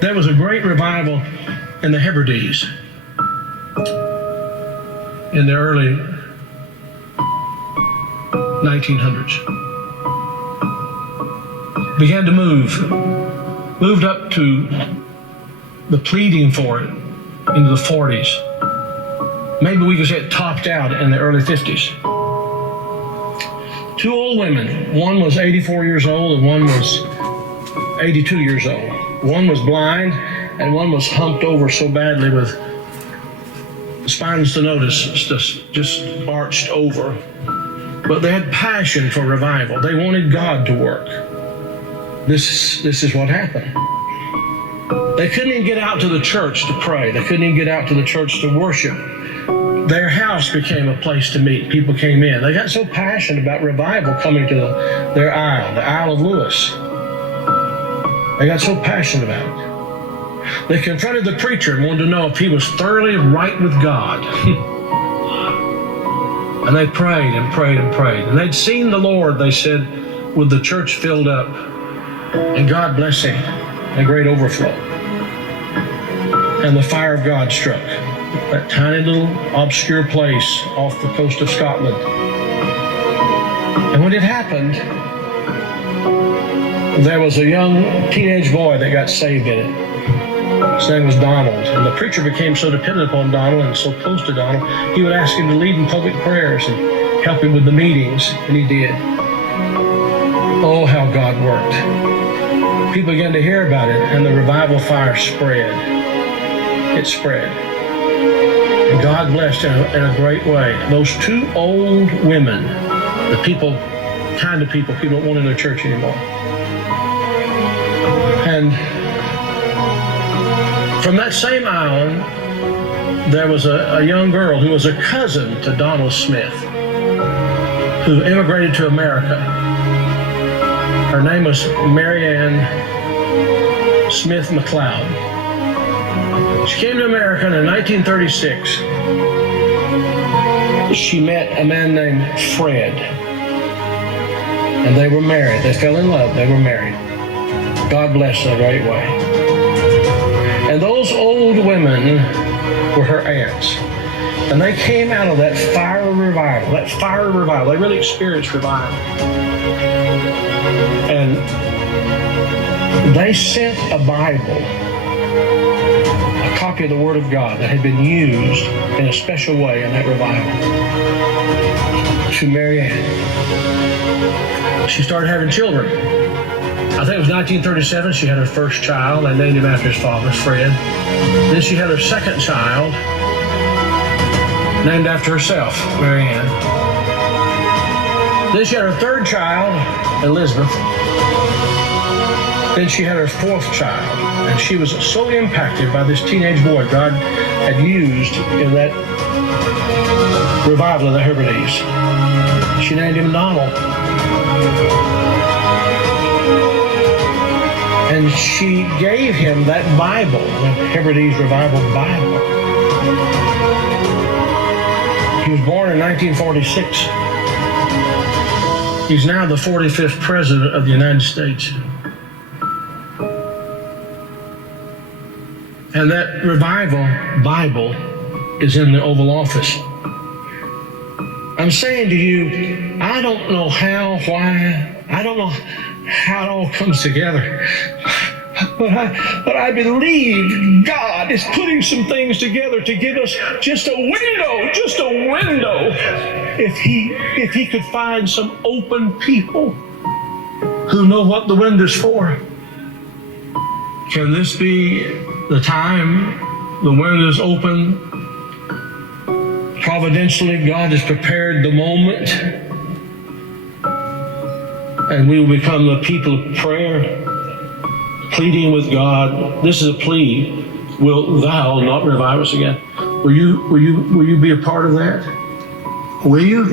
There was a great revival in the Hebrides in the early 1900s. Began to moved up to the pleading for it into the 40s. Maybe we could say it topped out in the early 50s. Two old women, one was 84 years old and one was 82 years old. One was blind and one was humped over so badly with spinal stenosis, just arched over. But they had passion for revival. They wanted God to work. This is what happened. They couldn't even get out to the church to pray. They couldn't even get out to the church to worship. Their house became a place to meet. People came in. They got so passionate about revival coming to their isle, the Isle of Lewis. They got so passionate about it. They confronted the preacher and wanted to know if he was thoroughly right with God. And they prayed and prayed and prayed. And they'd seen the Lord, they said, with the church filled up. And God bless him, a great overflow. And the fire of God struck that tiny little obscure place off the coast of Scotland. And when it happened, there was a young teenage boy that got saved in it. His name was Donald. And the preacher became so dependent upon Donald and so close to Donald, he would ask him to lead in public prayers and help him with the meetings, and he did. Oh, how God worked. People began to hear about it, and the revival fire spread. It spread. And God blessed in a great way. Those two old women, the kind of people don't want in their church anymore. And from that same island, there was a young girl who was a cousin to Donald Smith, who immigrated to America. Her name was Anne Smith MacLeod. She came to America in 1936. She met a man named Fred, and they were married. They fell in love. They were married. God bless in a great way. And those old women were her aunts. And they came out of that fire of revival, They really experienced revival. And they sent a Bible, a copy of the Word of God that had been used in a special way in that revival, to Mary Ann. She started having children. I think it was 1937, she had her first child. They named him after his father, Fred. Then she had her second child, named after herself, Mary Ann. Then she had her third child, Elizabeth. Then she had her fourth child, and she was so impacted by this teenage boy God had used in that revival of the Hebrides. She named him Donald. And she gave him that Bible, the Hebrides Revival Bible. He was born in 1946. He's now the 45th President of the United States. And that revival Bible is in the Oval Office. I'm saying to you, I don't know how, why, I don't know how it all comes together. But I believe God is putting some things together to give us just a window. If he could find some open people who know what the window's for. Can this be the time the window's open? Providentially, God has prepared the moment, and we will become the people of prayer, pleading with God. This is a plea. Will thou not revive us again? Will you be a part of that? Will you?